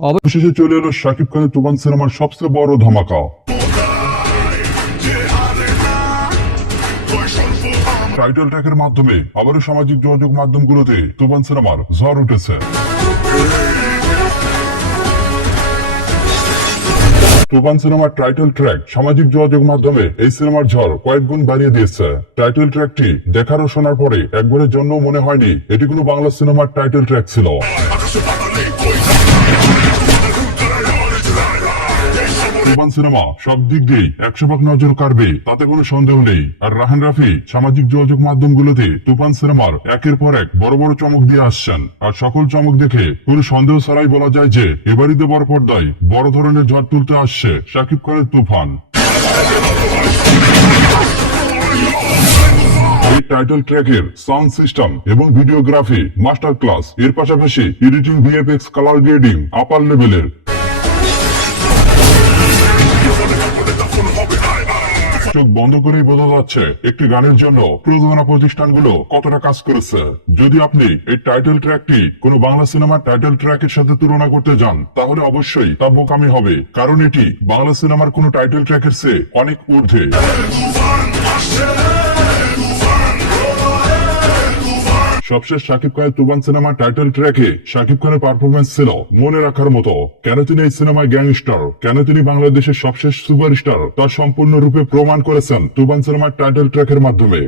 অবশেষে চলে এলো শাকিব খানের তুফান সিনেমার সবচেয়ে বড় ধামাকা। টাইটেল ট্র্যাকের মাধ্যমে আবারও সামাজিক যোগাযোগ মাধ্যমগুলোতে তুফান সিনেমার ঝড় উঠেছে। তুফান সিনেমার টাইটেল ট্র্যাক সামাজিক যোগাযোগ মাধ্যমে এই সিনেমার ঝড় কয়েক গুণ বাড়িয়ে দিয়েছে। টাইটেল ট্র্যাকটি দেখার ও শোনার পরে একবারের জন্য মনে হয়নি এটি কোনো বাংলা সিনেমার টাইটেল ট্র্যাক ছিল। তুফান সিনেমা সব দিক দিয়েই 100 নজর কাড়বে, তাতে কোনো সন্দেহ নেই। আর রাহান রাফি সামাজিক যোগাযোগ মাধ্যমগুলোতে তুফান সিনেমার একের পর এক বড় বড় চমক দিয়ে আসছেন। আর সকল চমক দেখে কোনো সন্দেহ ছাড়াই বলা যায় যে এবারিতে বড় পর্দায় বড় ধরনের ঝড় তুলতে আসছে শাকিব খানের তুফান। এই টাইটেল ট্র্যাকের সাউন্ড সিস্টেম এবং ভিডিওগ্রাফি মাস্টার ক্লাস, এর পাশাপাশি এডিটিং, ভিএফএক্স, কালার গ্রেডিং আপার লেভেলের। চোখ বন্ধ করেই বোঝা যাচ্ছে একটি গানের জন্য প্রযোজনা প্রতিষ্ঠানগুলো কতটা কাজ করেছে। যদি আপনি এই টাইটেল ট্র্যাকটি কোনো বাংলা সিনেমার টাইটেল ট্র্যাকের সাথে তুলনা করতে যান, তাহলে অবশ্যই তা বোকামি হবে, কারণ এটি বাংলা সিনেমার কোনো টাইটেল ট্র্যাকের চেয়ে অনেক ঊর্ধ্বে। সবশেষ শাকিব খানের তুফান সিনেমার টাইটেল ট্র্যাকে শাকিব খানের পারফরমেন্স ছিল মনে রাখার মতো। কেন তিনি এই সিনেমায় গ্যাংস্টার, কেন তিনি বাংলাদেশের সবশেষ সুপারস্টার, তা সম্পূর্ণরূপে প্রমাণ করেছেন তুফান সিনেমার টাইটেল ট্র্যাকের মাধ্যমে।